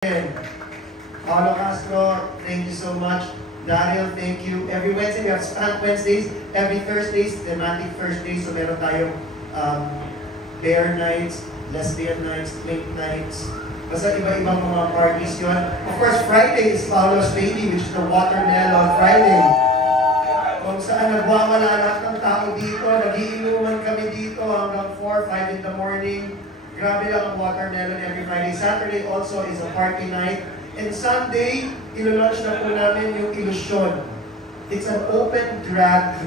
Paolo Castro, thank you so much. Daryl, thank you. Every Wednesday, we have Stunt Wednesdays. Every Thursdays, thematic Thursdays. So meron tayong bear nights, lesbian nights, twink nights. Basta iba-ibang mga parties yun. Of course, Friday is Paolo's Baby, which is the Watermelon Friday. Kung saan nagwawala lahat ng tao dito, nagiinuman kami dito hanggang 4, 5 in the morning. Grabe lang ang watermelon every Friday. Saturday also is a party night. And Sunday, ilo-launch na po namin yung Illusion. It's an open drag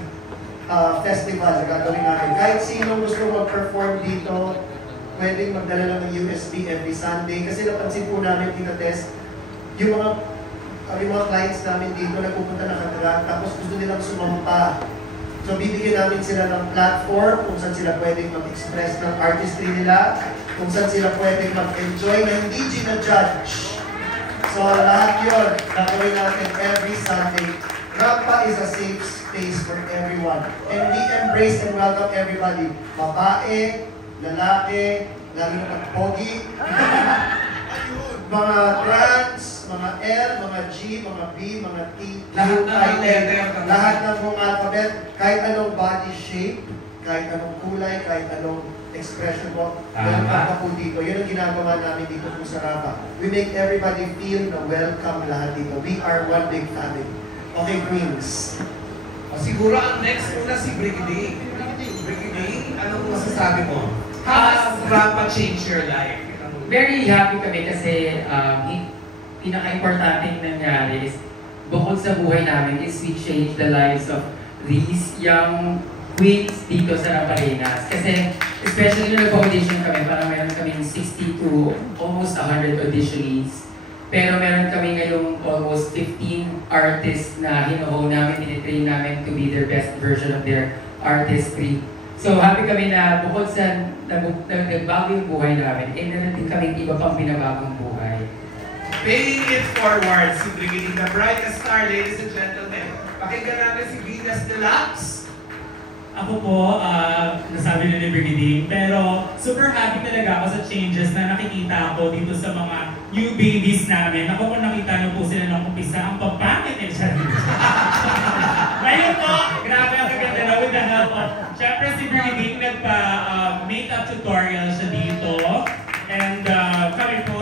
festival na gagawin namin. Kahit sino gusto mag-perform dito, pwedeng magdala lang ng USB every Sunday. Kasi napansin po namin, tina-test, yung mga clients namin dito, nagpupunta na ka-drag, tapos gusto nilang sumampa. So, bibigyan namin sila ng platform kung saan sila pwedeng mag-express ng artistry nila, kung saan sila pwedeng mag-enjoy na hindi ginajudge. So, lahat yun, gagawin natin every Sunday. Rampa is a safe space for everyone. And we embrace and welcome everybody. Babae, lalaki, lalo na pag-pogi, mga trans, mga L, mga G, mga B, mga T, lahat ng buong alphabet, kahit anong body shape, kahit anong kulay, kahit anong expression mo, welcome ka po dito. Yun ang ginagawa namin dito po sa Rapa. We make everybody feel na welcome lahat dito. We are one big family. Okay, Queens. Siguro ang next muna si Brigiding. Brigiding, anong masasabi mo? How has Rapa changed your life? Very happy kami kasi pinaka-importanting nangyari is bukod sa buhay namin is we change the lives of these young queens dito sa Raparinas. Kasi especially nung nag-audition kami, parang meron kaming 60 to almost 100 auditionees. Pero meron kami ngayong almost 15 artists na hinuho namin, tinitrain namin to be their best version of their artistry. So happy kami na bukod sa nagbago yung buhay namin, meron din kaming iba pang binabagong buhay. Paying it forward, si Brigiding, the brightest star, ladies and gentlemen. Pakinggan natin si Venus Deluxe. Ako po, nasabi na ni Brigiding, pero super happy talaga ako sa changes na nakikita ko dito sa mga new babies namin. Ako kung nakita niyo po sila nung umpisa, ang papangit eh siya dito. Ngayon po, grabe ang kaganda na with the help of, syempre si Brigiding nagpa-makeup tutorial siya dito. And kami po,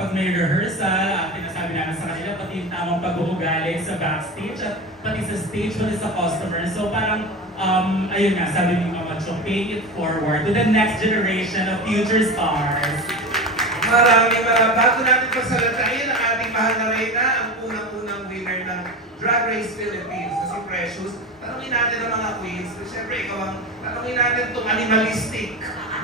pag may rehearsal, pinasabi namin sa kanila, pati yung tamang pag-uugali sa backstage, at pati sa stage, pati sa customer. So parang, ayun nga, sabi ni Mama Chong, paying it forward to the next generation of future stars. Maraming bago natin pasalatayin ang ating mahal na Reyna, ang unang-unang winner ng Drag Race Philippines, na si Precious. Tanungin natin ang mga queens. Siyempre, ikaw ang tanungin natin itong animalistic.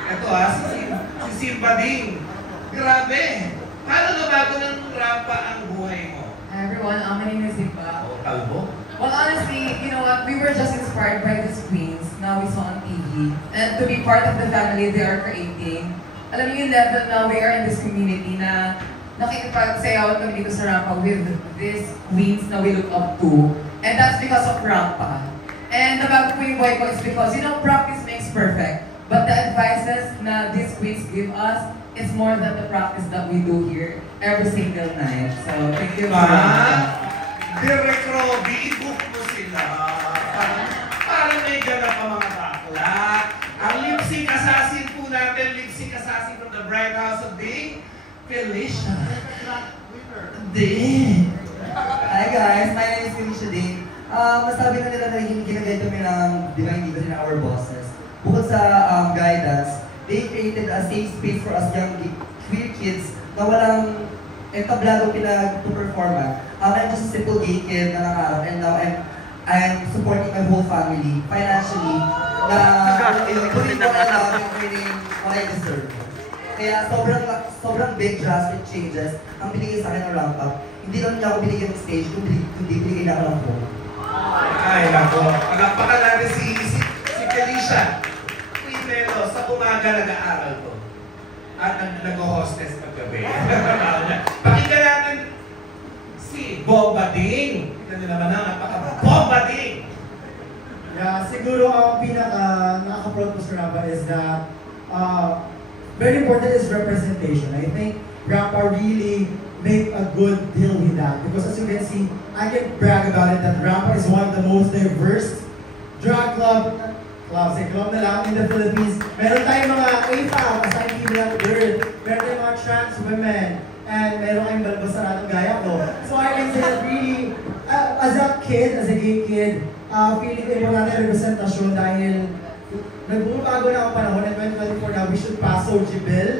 Ito si Simba Ding. Grabe! Paano nabago ng Rapa ang buhay mo? Hi everyone, my name is Simba. Kalbo? Well, honestly, you know what? We were just inspired by these queens. Now we saw on TV. And to be part of the family they are creating. Alam niyo yung level na we are in this community na nakikipagsayawan kami dito sa Rampa with these queens na we look up to. And that's because of Rampa. And nabago po yung buhay ko is because, you know, practice makes perfect. But the advices na these queens give us is more than the practice that we do here every single night. So, thank you very much. Direct Robby, i-book mo sila. Parang may ganap ang mga bakla. Ang lip-sync assassin po natin, lip-sync assassin from the Bright House of Ding, Felicia. Ding! Hi guys, my name is Felicia Ding. Masabi na nila na ginaganto nila ng Divine Divas na our bosses. Bukod sa guidance, they created a safe space for us young queer kids na walang entablado pinag-performan. I'm just a simple gay kid na nangarap, and now I'm supporting my whole family financially na putting what I love and earning what I deserve. Kaya sobrang big drastic changes ang binigay sa akin ng Rampa. Hindi lang niya ako binigyan ng stage, kundi binigay na ako ng phone. Ay, nako. Palakpakan natin si Felicia. Queen Melo, sa umaga nag-aaral ko. At nag-hostess paggabi. Pakinggan natin si Bomba Ding. Ito nyo naman ang napaka-Bomba Ding. Yeah, siguro ang pinaka-nakaka-proud ko sa Rapa is that very important is representation. I think Rampa really make a good deal with that. Because as you can see, I can brag about it that Rampa is one of the most diverse drag club na lang in the Philippines. Meron tayong mga AFAB, aside female girl. Meron tayong mga trans women. And meron kayong balbasaratong gaya ko. So I can say that really, as a gay kid, feeling ko natin representasyon dahil nagbubago na ang panahon at 2024 na we should pass OG bill.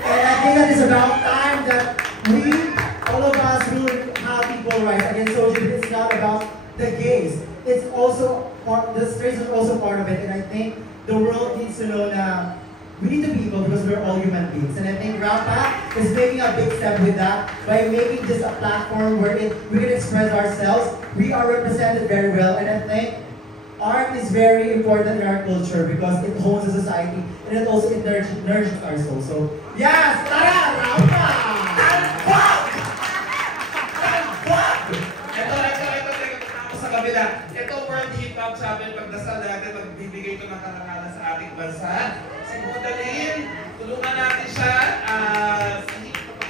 And I think that it's about time that we, all of us, will have equal rights against OG bill. It's not about the gays. It's also the straights are also part of it, and I think the world needs to know that we need to be equal because we're all human beings. And I think Rampa is making a big step with that by making this a platform where we can express ourselves. We are represented very well, and I think art is very important in our culture because it holds a society and it also nourishes our soul. So yes, tara, Rampa! Ito World Hip Hop Champion, pagdasal natin, magbibigay ito ng karangalan sa ating bansa. Si Budalin, tulungan natin siya.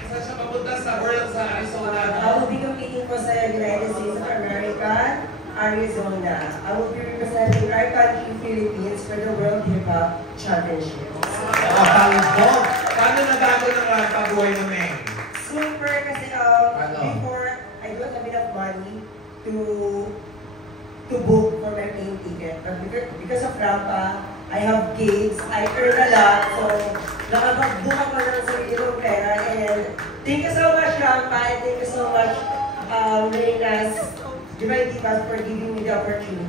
Saan siya papunta sa World sa Arizona? I will be competing for the United States of America, Arizona. I will be representing our country, Philippines, for the World Hip Hop Championship. Paano nabago ng Rampa buhay mo, Meng? Super, kasi before, I don't have enough money to book for my plane ticket. But because of Rampa, I have gigs, I earn a lot, so nakapag-book ako ng sarili kong pera. And thank you so much, Rampa, and thank you so much, Marinas, Divine Divas, for giving me the opportunity.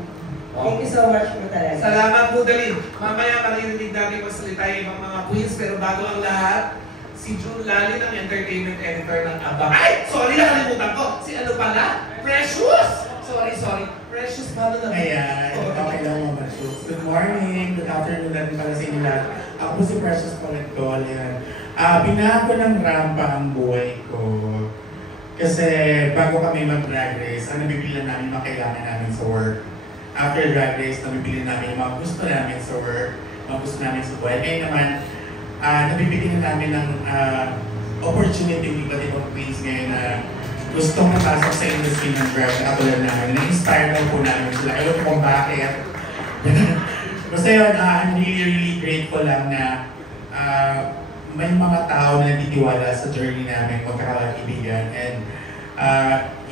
Thank you so much po talaga. Salamat po, Dalin. Mamaya maririnig natin magsalita yung ibang mga queens, pero bago ang lahat, si June Lali ng entertainment editor ng Abang. Ay! Sorry, nakalimutan ko. Si ano pala? Precious! Sorry. Precious pala na. Ayan, okay lang mga Precious. Good morning, good afternoon natin pala sa inyo lahat. Ako po si Precious Paletol. Binago ng Rampa ang buhay ko. Kasi bago kami mag-drag race, ang nabibilan namin mga kailangan namin sa work. After drag race, nabibilan namin yung mga gusto namin sa work, mga gusto namin sa buhay. Ngayon naman, nabibigyan namin ng opportunity ng iba't ibang queens ngayon na gustong mapasok sa industry ng drag na katulad namin. Na-inspire daw po namin sila. Alam ko kung bakit. Basta yun, I'm really grateful lang na may mga tao na nagtitiwala sa journey namin magkakaibigan. And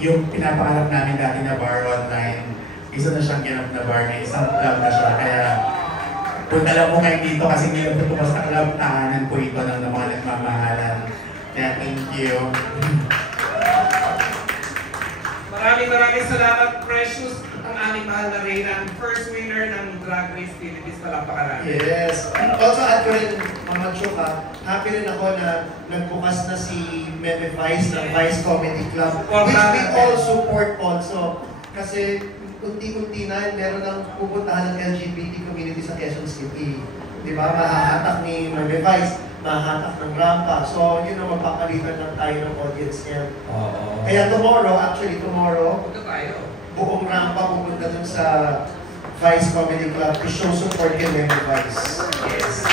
yung pinapangarap namin dati na bar online, isa na siyang ganap na bar, may isang club na siya. Kaya kung alam mo kayo dito kasi hindi na po basta club, tahanan po ito ng mga nagmamahalan. Kaya thank you. Maraming salamat, Precious, ang aming mahal na Reyna, ang first winner ng Drag Race Philippines. Palakpakan natin. Yes. Also, at ko rin, Mama Chuka, happy rin ako na nagbukas na si Meme Vice ng Vice Comedy Club, which we all support also. Kasi unti-unti na, meron ng pupuntahan ng LGBT community sa Quezon City. Diba? Mahahatak ni Meme Vice, mahahatak ng Rampa. So, yun ang magpapalitan lang tayo ng audience niya. Kaya tomorrow, Punta tayo. buong Rampa pupunta dun sa Vice Comedy Club to show support kay Meme Vice. Yes.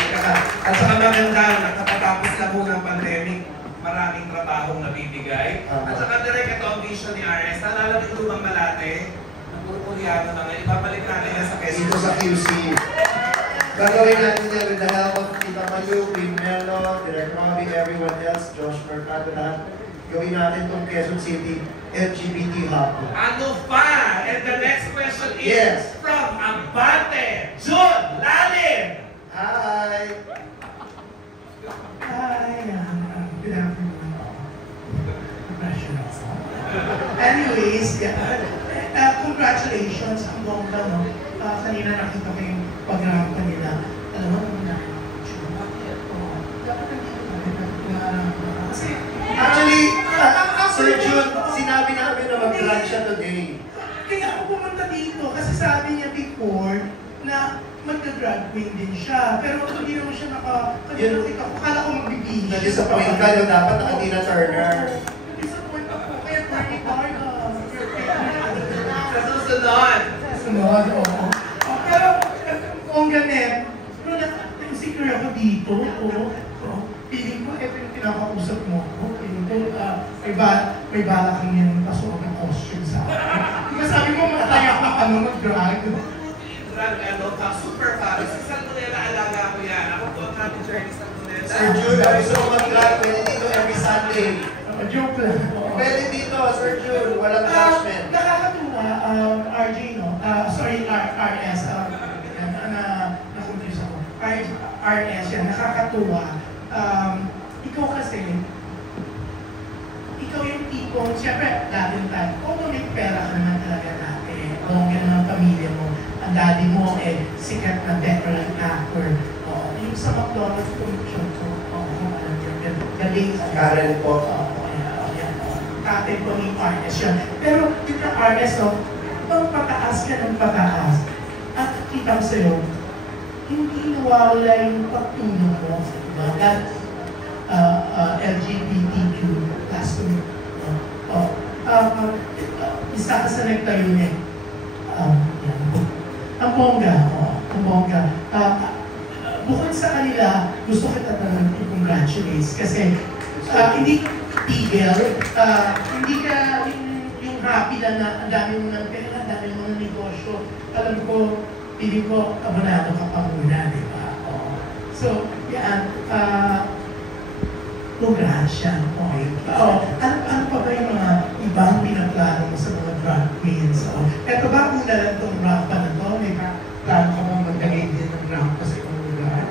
At saka maganda, nakapatapos na po ng pandemic, maraming trabahong nabibigay. At saka direct ito ang vision ni RS. Naalala mo yung Lumang Malate? Nagpupuliano na ngayon. Ibabalik natin yan sa Quezon. Dito sa QC. Gagawin natin yan with the help of Tita Malu, Queen Melo, Direct Robbie, everyone else, Josh Mercado, lahat. Gawin natin itong Quezon City LGBT Hub. Ano pa? And the next question is Yes. from Abante, June Lalim. Hi! Good afternoon. Professionals. Anyways, congratulations. Ang bongga, no? Kanina nakita ko yung pag-rampa nila. Alam mo, Actually, Sir June, sinabi namin na mag-drag siya today. Kaya ako pumunta dito kasi sabi niya before na magka-drag queen din siya. Pero hindi naman siya nakita ko. Kala ko magbibihis. Na-disappoint ka, no? Dapat naka-Tina Turner. Na-disappoint ako. Kaya Bernie Barga. Sa susunod. Sunod, oo. Pero kung ganun, insecure ako dito. Feeling ko ito yung pinakausap mo. Okay, may balak kang yan pasuot ng costume sa akin. Diba sabi mo, mataya ka mag-drag? Drag, super fabulous. Si Salmonella, alaga ko yan. Ako po ang natin journey sa Salmonella. Sir June, kami so mag-drag, pwede dito every Sunday. Joke lang. Pwede dito, Sir June, walang judgment. Nakakatuwa, RJ, no? Sorry, RS. Na-confuse ako. RS yan, nakakatuwa. Ikaw kasi, ikaw yung tipong, siyempre, dati tayo, kung may pera ka naman talaga dati, kung yan ang pamilya mo, ang daddy mo, sikat na veteran actor. Yung sa McDonald's production ko, alam yun, galing. Karen po. Tatay ko yung RS yun. Pero yung RS, pang pataas ka ng pataas. At kita ko sa'yo, hindi nawawala yung pagtulong mo. That LGBTQ plus isa ka sa nagtayo ang bongga. Bukod sa kanila, gusto kita talagang i-congratulate kasi hindi tigil, hindi ka yung happy lang na ang dami mo ng pera, ang dami mo ng negosyo. Alam ko, piling ko, abonado ka pa muna, di ba? So, yan, congrats yan. Ano pa ba yung mga ibang pinaplano mo sa mga drag queens? Eto ba, kung na lang itong rampa na to, may plano ka bang magdagay din ng rampa sa ibang lugar?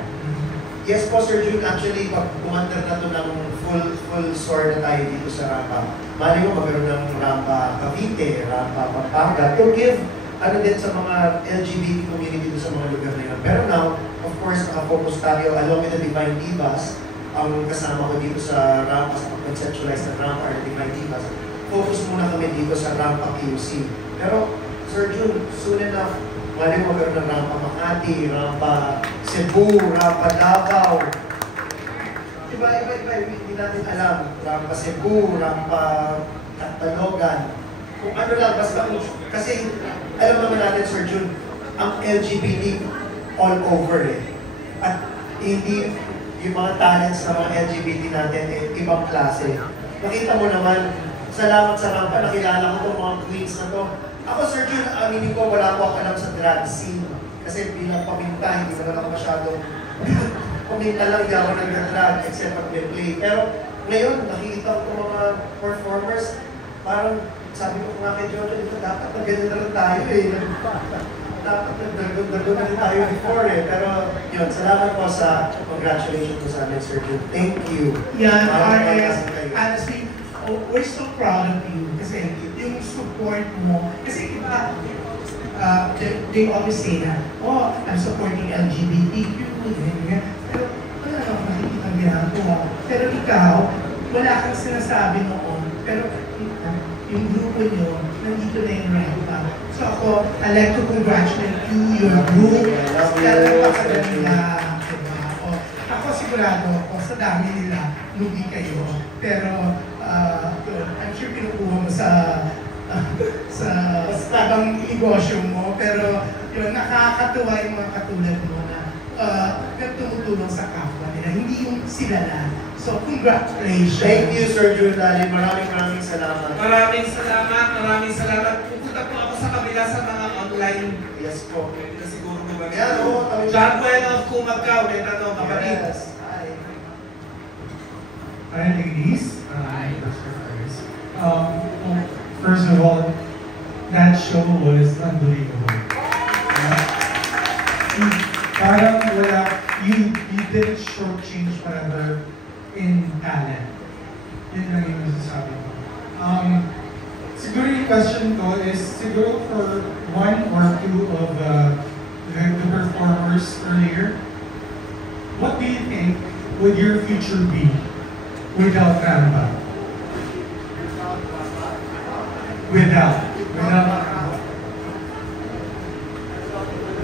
Yes po, Sir June. Actually, pag kumandar na to ng full sword na tayo dito sa rampa, mali mo magkaroon ng rampa Cavite, rampa Pampanga, to give din sa mga LGBT community dito sa mga lugar na yun. Pero now, of course, focus tayo along with the Divine Divas, ang kasama ko dito sa rampa, sa conceptualize ng rampa or Divine Divas. Focus muna kami dito sa rampa QC. Pero, Sir June, soon enough, mali mo magkaroon ng rampa Makati, rampa Cebu, rampa Davao. Iba, hindi natin alam. Rampa Cebu, rampa Catalogan. Kung ano lang, basta kasi alam naman natin, Sir June, ang LGBT all over At hindi yung mga talents ng mga LGBT natin ibang klase. Nakita mo naman, salamat sa rampa, nakilala ko itong mga queens na to. Ako, Sir June, aminin ko, wala ko alam sa drag scene. Kasi bilang paminta, hindi naman ako masyadong paminta lang, hindi ako nag-drag except pag-play. Pero ngayon, nakikita ko itong mga performers, parang sabi ko nga kay Jojo, dito dapat na ganyan na lang tayo Dapat nagdago na rin tayo before Pero yun, salamat po sa congratulations po sa amin, Sir June. Thank you. Yan, RS, honestly, we're so proud of you. Kasi yung support mo, kasi iba, they always say na, I'm supporting LGBTQ, pero wala naman makikita ang ginagawa. Pero ikaw, wala kang sinasabi noon, pero yung grupo nyo, nandito na yung rampa. So ako, I'd like to congratulate you, your group. Ako sigurado ako, sa dami nila, lugi kayo. Pero, I'm sure pinukuha mo sa ibang negosyo mo. Pero, yun, nakakatuwa yung mga katulad mo na tumutulong sa kapwa nila. Hindi yung sila lang. So, congratulations. Thank you, Sir June Dali. Maraming salamat. Maraming salamat. Pupunta po ako sa kabila sa mga online. Yes po. Pwede na siguro mo Yan, John Bueno of Kumagkaw, may tanong, kapatid. Yes. Hi, ladies. First of all, that show was unbelievable. Parang wala, you didn't shortchange whatever in talent. Yun lang yung masasabi ko. Siguro yung question ko is, siguro for one or two of the performers earlier, what do you think would your future be without Rampa? Without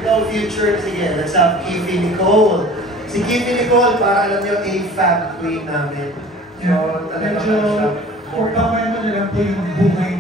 No future, sige, let's have Kiffy Nicole. Si Kiffy Nicole, para alam niyo, A-Fab queen namin. So, talagang medyo, kung paano na lang po yung buhay